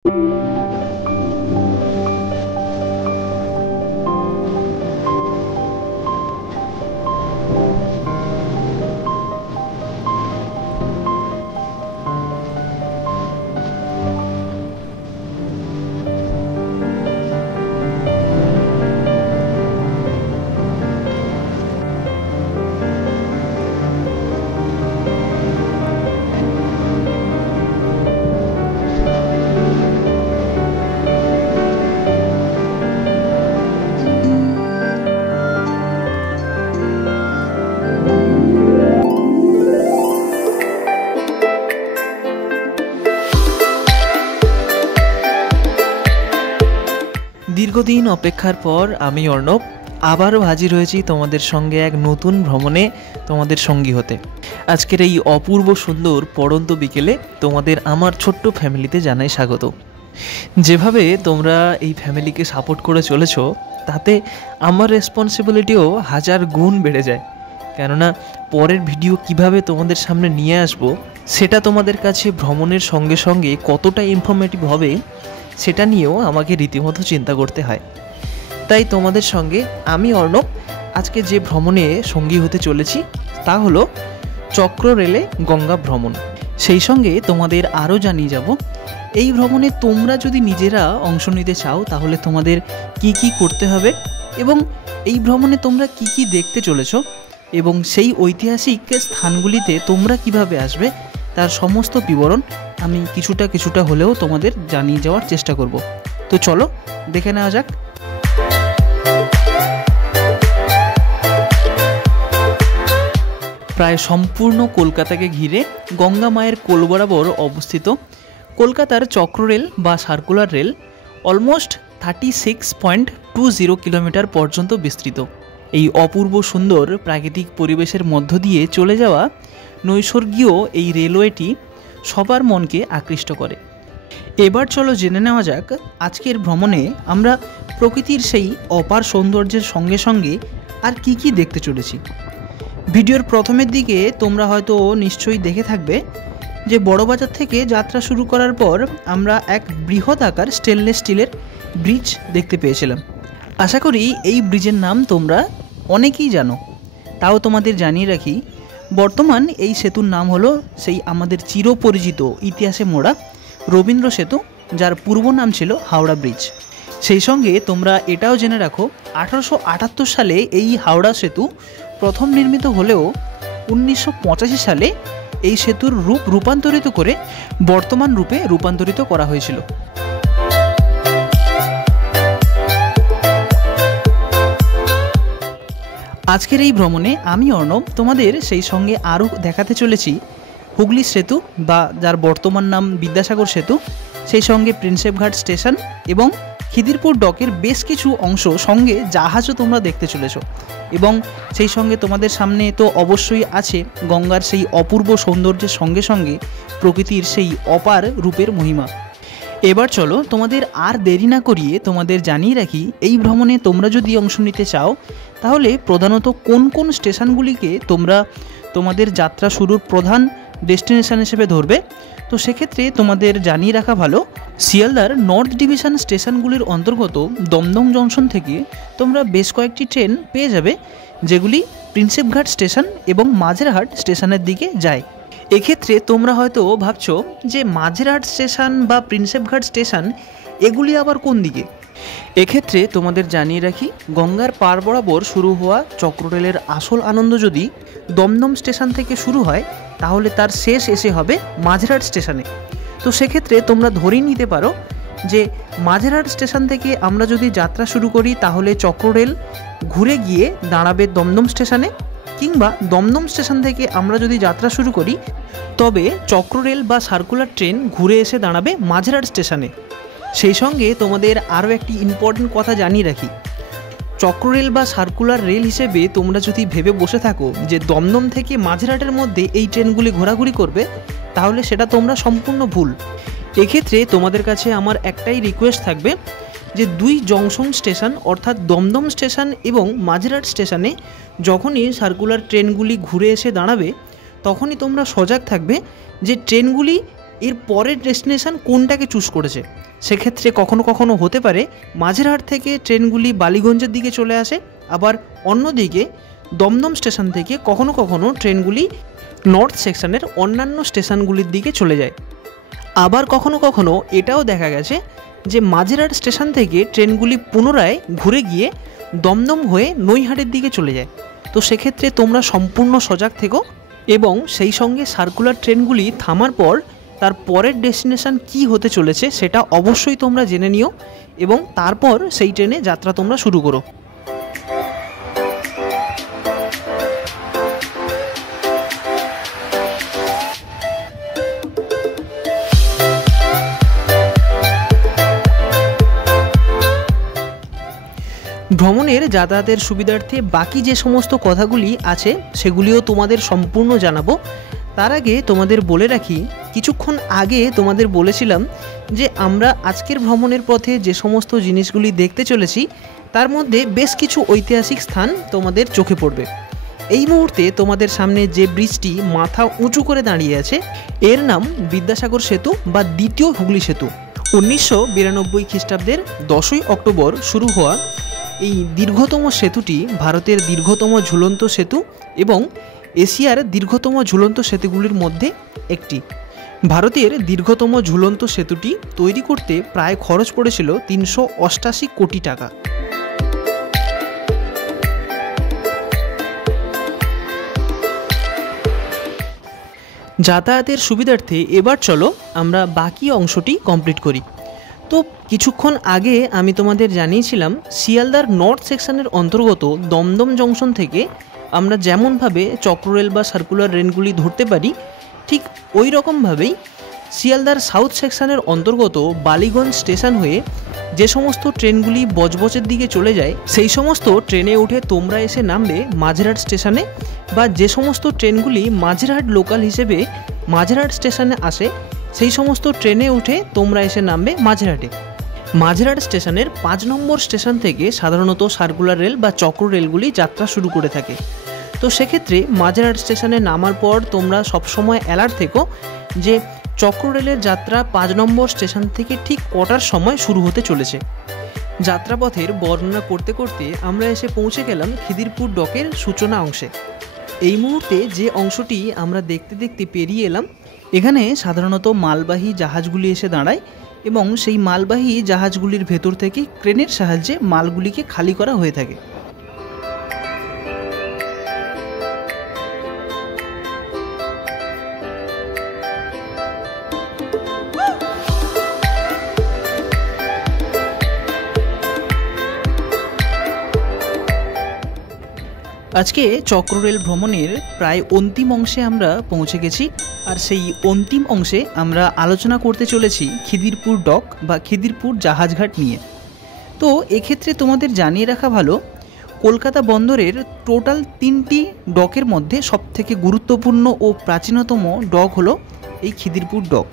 দীর্ঘদিন অপেক্ষার পর আমি অর্ণব আবারও হাজির হয়েছি তোমাদের সঙ্গে এক নতুন ভ্রমণে তোমাদের সঙ্গী হতে। আজকের এই অপূর্ব সুন্দর পড়ন্ত বিকেলে তোমাদের আমার ছোট্ট ফ্যামিলিতে জানাই স্বাগত। যেভাবে তোমরা এই ফ্যামিলিকে সাপোর্ট করে চলেছো তাতে আমার রেসপন্সিবিলিটিও 1000 গুণ বেড়ে যায়, কেননা পরের ভিডিও কিভাবে তোমাদের সামনে নিয়ে আসবো সেটা তোমাদের কাছে ভ্রমণের সঙ্গে সঙ্গে কতটা ইনফরমেটিভ হবে সেটা নিয়েও আমাকে রীতিমতো চিন্তা করতে হয়। তাই তোমাদের সঙ্গে আমি অর্ণব আজকে যে ভ্রমণে সঙ্গী হতে চলেছি তা হলো চক্র রেলে গঙ্গা ভ্রমণ। সেই সঙ্গে তোমাদের আরও জানিয়ে যাব এই ভ্রমণে তোমরা যদি নিজেরা অংশ নিতে চাও তাহলে তোমাদের কি কি করতে হবে এবং এই ভ্রমণে তোমরা কি কি দেখতে চলেছো এবং সেই ঐতিহাসিক স্থানগুলিতে তোমরা কিভাবে আসবে তার সমস্ত বিবরণ আমি কিছুটা হলেও তোমাদের জানিয়ে যাওয়ার চেষ্টা করব। তো চলো দেখে নেওয়া যাক। প্রায় সম্পূর্ণ কলকাতাকে ঘিরে গঙ্গা মায়ের কোল বরাবর অবস্থিত কলকাতার চক্র রেল বা সার্কুলার রেল অলমোস্ট 36.20 কিলোমিটার পর্যন্ত বিস্তৃত। এই অপূর্ব সুন্দর প্রাকৃতিক পরিবেশের মধ্য দিয়ে চলে যাওয়া নৈসর্গীয় এই রেলওয়েটি সবার মনকে আকৃষ্ট করে। এবার চলো জেনে নেওয়া যাক আজকের ভ্রমণে আমরা প্রকৃতির সেই অপার সৌন্দর্যের সঙ্গে সঙ্গে আর কি কি দেখতে চলেছি। ভিডিওর প্রথমের দিকে তোমরা হয়তো নিশ্চয়ই দেখে থাকবে যে বড়বাজার থেকে যাত্রা শুরু করার পর আমরা এক বৃহৎ আকার স্টেনলেস স্টিলের ব্রিজ দেখতে পেয়েছিলাম। আশা করি এই ব্রিজের নাম তোমরা অনেকেই জানো, তাও তোমাদের জানিয়ে রাখি বর্তমান এই সেতুর নাম হলো সেই আমাদের চিরপরিচিত ইতিহাসে মোড়া রবীন্দ্র সেতু, যার পূর্ব নাম ছিল হাওড়া ব্রিজ। সেই সঙ্গে তোমরা এটাও জেনে রাখো 1878 সালে এই হাওড়া সেতু প্রথম নির্মিত হলেও 1985 সালে এই সেতুর রূপ রূপান্তরিত করে বর্তমান রূপে রূপান্তরিত করা হয়েছিল। আজকের এই ভ্রমণে আমি অর্ণব তোমাদের সেই সঙ্গে আরও দেখাতে চলেছি হুগলি সেতু বা যার বর্তমান নাম বিদ্যাসাগর সেতু, সেই সঙ্গে প্রিন্সেপ ঘাট স্টেশন এবং খিদিরপুর ডকের বেশ কিছু অংশ, সঙ্গে জাহাজও তোমরা দেখতে চলেছ এবং সেই সঙ্গে তোমাদের সামনে তো অবশ্যই আছে গঙ্গার সেই অপূর্ব সৌন্দর্যের সঙ্গে সঙ্গে প্রকৃতির সেই অপার রূপের মহিমা। এবার চলো তোমাদের আর দেরি না করিয়ে তোমাদের জানিয়ে রাখি এই ভ্রমণে তোমরা যদি অংশ নিতে চাও তাহলে প্রধানত কোন কোন স্টেশনগুলিকে তোমরা তোমাদের যাত্রা শুরুর প্রধান ডেস্টিনেশন হিসেবে ধরবে। তো সেক্ষেত্রে তোমাদের জানিয়ে রাখা ভালো শিয়ালদার নর্থ ডিভিশন স্টেশনগুলির অন্তর্গত দমদম জংশন থেকে তোমরা বেশ কয়েকটি ট্রেন পেয়ে যাবে যেগুলি প্রিন্সেপ ঘাট স্টেশন এবং মাঝেরহাট স্টেশনের দিকে যায়। এক্ষেত্রে তোমরা হয়তো ভাবছো যে মাঝেরহাট স্টেশন বা প্রিন্সেপ ঘাট স্টেশন এগুলি আবার কোন দিকে। এক্ষেত্রে তোমাদের জানিয়ে রাখি গঙ্গার পার বরাবর শুরু হওয়া চক্ররেলের আসল আনন্দ যদি দমদম স্টেশন থেকে শুরু হয় তাহলে তার শেষ এসে হবে মাঝেরহাট স্টেশনে। তো সেক্ষেত্রে তোমরা ধরেই নিতে পারো যে মাঝেরহাট স্টেশন থেকে আমরা যদি যাত্রা শুরু করি তাহলে চক্ররেল ঘুরে গিয়ে দাঁড়াবে দমদম স্টেশনে, কিংবা দমদম স্টেশন থেকে আমরা যদি যাত্রা শুরু করি তবে চক্ররেল বা সার্কুলার ট্রেন ঘুরে এসে দাঁড়াবে মাঝেরহাট স্টেশনে। সেই সঙ্গে তোমাদের আরও একটি ইম্পর্টেন্ট কথা জানিয়ে রাখি, চক্ররেল বা সার্কুলার রেল হিসেবে তোমরা যদি ভেবে বসে থাকো যে দমদম থেকে মাঝেরহাটের মধ্যে এই ট্রেনগুলি ঘোরাঘুরি করবে তাহলে সেটা তোমরা সম্পূর্ণ ভুল। এক্ষেত্রে তোমাদের কাছে আমার একটাই রিকোয়েস্ট থাকবে যে দুই জংশন স্টেশন অর্থাৎ দমদম স্টেশন এবং মাঝেরহাট স্টেশনে যখনই সার্কুলার ট্রেনগুলি ঘুরে এসে দাঁড়াবে তখনই তোমরা সজাগ থাকবে যে ট্রেনগুলি এর পরের ডেস্টিনেশন কোনটাকে চুজ করেছে। সেক্ষেত্রে কখনো কখনো হতে পারে মাঝেরহাট থেকে ট্রেনগুলি বালিগঞ্জের দিকে চলে আসে, আবার অন্যদিকে দমদম স্টেশন থেকে কখনো কখনো ট্রেনগুলি নর্থ সেকশনের অন্যান্য স্টেশনগুলির দিকে চলে যায়। আবার কখনো কখনো এটাও দেখা গেছে যে মাঝেরহাট স্টেশন থেকে ট্রেনগুলি পুনরায় ঘুরে গিয়ে দমদম হয়ে নৈহাটের দিকে চলে যায়। তো সেক্ষেত্রে তোমরা সম্পূর্ণ সজাগ থেকো এবং সেই সঙ্গে সার্কুলার ট্রেনগুলি থামার পর তার পরের ডেস্টিনেশন কী হতে চলেছে সেটা অবশ্যই তোমরা জেনে নিও এবং তারপর সেই ট্রেনে যাত্রা তোমরা শুরু করো। ভ্রমণের যাতায়াতের সুবিধার্থে বাকি যে সমস্ত কথাগুলি আছে সেগুলিও তোমাদের সম্পূর্ণ জানাবো। তার আগে তোমাদের বলে রাখি, কিছুক্ষণ আগে তোমাদের বলেছিলাম যে আমরা আজকের ভ্রমণের পথে যে সমস্ত জিনিসগুলি দেখতে চলেছি তার মধ্যে বেশ কিছু ঐতিহাসিক স্থান তোমাদের চোখে পড়বে। এই মুহূর্তে তোমাদের সামনে যে ব্রিজটি মাথা উঁচু করে দাঁড়িয়ে আছে এর নাম বিদ্যাসাগর সেতু বা দ্বিতীয় হুগলি সেতু। 1992 খ্রিস্টাব্দের 10ই অক্টোবর শুরু হওয়া এই দীর্ঘতম সেতুটি ভারতের দীর্ঘতম ঝুলন্ত সেতু এবং এশিয়ার দীর্ঘতম ঝুলন্ত সেতুগুলির মধ্যে একটি। ভারতের দীর্ঘতম ঝুলন্ত সেতুটি তৈরি করতে প্রায় খরচ পড়েছিল 388 কোটি টাকা। যাতায়াতের সুবিধার্থে এবার চলো আমরা বাকি অংশটি কমপ্লিট করি। তো কিছুক্ষণ আগে আমি তোমাদের জানিয়েছিলাম শিয়ালদার নর্থ সেকশনের অন্তর্গত দমদম জংশন থেকে আমরা যেমনভাবে চক্ররেল বা সার্কুলার ট্রেনগুলি ধরতে পারি ঠিক ওই রকমভাবেই শিয়ালদার সাউথ সেকশনের অন্তর্গত বালিগঞ্জ স্টেশন হয়ে যে সমস্ত ট্রেনগুলি বজবজের দিকে চলে যায় সেই সমস্ত ট্রেনে উঠে তোমরা এসে নামবে মাঝেরহাট স্টেশনে, বা যে সমস্ত ট্রেনগুলি মাঝেরহাট লোকাল হিসেবে মাঝেরহাট স্টেশনে আসে সেই সমস্ত ট্রেনে উঠে তোমরা এসে নামবে মাঝেরহাটে। মাঝেরহাট স্টেশনের 5 নম্বর স্টেশন থেকে সাধারণত সার্কুলার রেল বা চক্র রেলগুলি যাত্রা শুরু করে থাকে। তো সেক্ষেত্রে মাঝেরহাট স্টেশনে নামার পর তোমরা সবসময় অ্যালার্ট থেকো যে চক্র রেলের যাত্রা 5 নম্বর স্টেশন থেকে ঠিক কটার সময় শুরু হতে চলেছে। যাত্রাপথের বর্ণনা করতে করতে আমরা এসে পৌঁছে গেলাম খিদিরপুর ডকের সূচনা অংশে। এই মুহূর্তে যে অংশটি আমরা দেখতে দেখতে পেরিয়ে এলাম, এখানে সাধারণত মালবাহী জাহাজগুলি এসে দাঁড়ায় এবং সেই মালবাহী জাহাজগুলির ভেতর থেকে ক্রেনের সাহায্যে মালগুলিকে খালি করা হয়ে থাকে। আজকে চক্ররেল ভ্রমণের প্রায় অন্তিম অংশে আমরা পৌঁছে গেছি, আর সেই অন্তিম অংশে আমরা আলোচনা করতে চলেছি খিদিরপুর ডক বা খিদিরপুর জাহাজঘাট নিয়ে। তো এক্ষেত্রে তোমাদের জানিয়ে রাখা ভালো, কলকাতা বন্দরের টোটাল 3টি ডকের মধ্যে সবথেকে গুরুত্বপূর্ণ ও প্রাচীনতম ডক হলো এই খিদিরপুর ডক।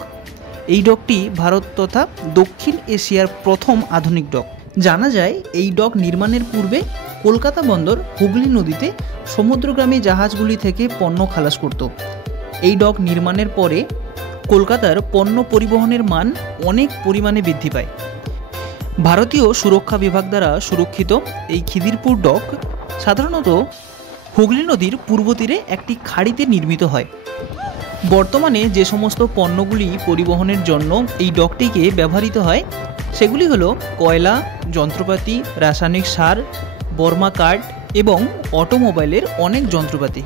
এই ডকটি ভারত তথা দক্ষিণ এশিয়ার প্রথম আধুনিক ডক। জানা যায় এই ডক নির্মাণের পূর্বে কলকাতা বন্দর হুগলি নদীতে সমুদ্রগামী জাহাজগুলি থেকে পণ্য খালাস করত। এই ডক নির্মাণের পরে কলকাতার পণ্য পরিবহনের মান অনেক পরিমাণে বৃদ্ধি পায়। ভারতীয় সুরক্ষা বিভাগ দ্বারা সুরক্ষিত এই খিদিরপুর ডক সাধারণত হুগলি নদীর পূর্ব তীরে একটি খাড়িতে নির্মিত হয়। বর্তমানে যে সমস্ত পণ্যগুলি পরিবহনের জন্য এই ডকটিকে ব্যবহৃত হয় সেগুলি হলো কয়লা, যন্ত্রপাতি, রাসায়নিক সার, বর্মা কাঠ এবং অটোমোবাইলের অনেক যন্ত্রপাতি।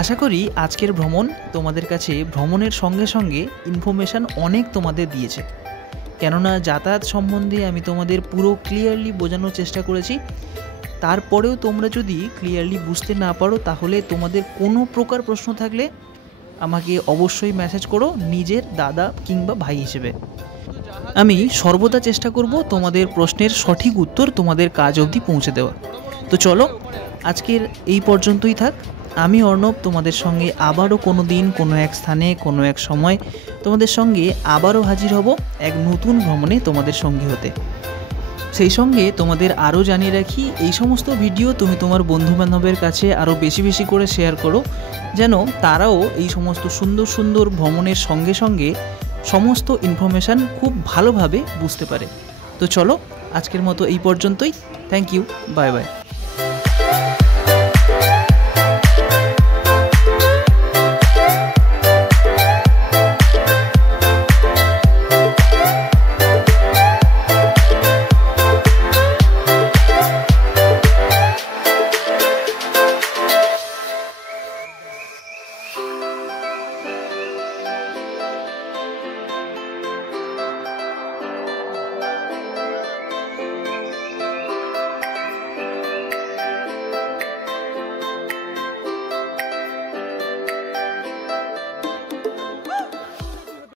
আশা করি আজকের ভ্রমণ তোমাদের কাছে ভ্রমণের সঙ্গে সঙ্গে ইনফরমেশান অনেক তোমাদের দিয়েছে, কেননা যাতায়াত সম্বন্ধে আমি তোমাদের পুরো ক্লিয়ারলি বোঝানোর চেষ্টা করেছি। তারপরেও তোমরা যদি ক্লিয়ারলি বুঝতে না পারো তাহলে তোমাদের কোনো প্রকার প্রশ্ন থাকলে আমাকে অবশ্যই মেসেজ করো নিজের দাদা কিংবা ভাই হিসেবে। আমি সর্বদা চেষ্টা করব তোমাদের প্রশ্নের সঠিক উত্তর তোমাদের কাজ অবধি পৌঁছে দেওয়া। তো চলো আজকের এই পর্যন্তই থাক। আমি অর্ণব তোমাদের সঙ্গে আবারও কোনো দিন কোনো এক স্থানে কোনো এক সময় তোমাদের সঙ্গে আবারও হাজির হব এক নতুন ভ্রমণে তোমাদের সঙ্গী হতে। সেই সঙ্গে তোমাদের আরও জানিয়ে রাখি, এই সমস্ত ভিডিও তুমি তোমার বন্ধুবান্ধবের কাছে আরও বেশি বেশি করে শেয়ার করো, যেন তারাও এই সমস্ত সুন্দর সুন্দর ভ্রমণের সঙ্গে সঙ্গে সমস্ত ইনফরমেশান খুব ভালোভাবে বুঝতে পারে। তো চলো, আজকের মতো এই পর্যন্তই। Thank you, bye by.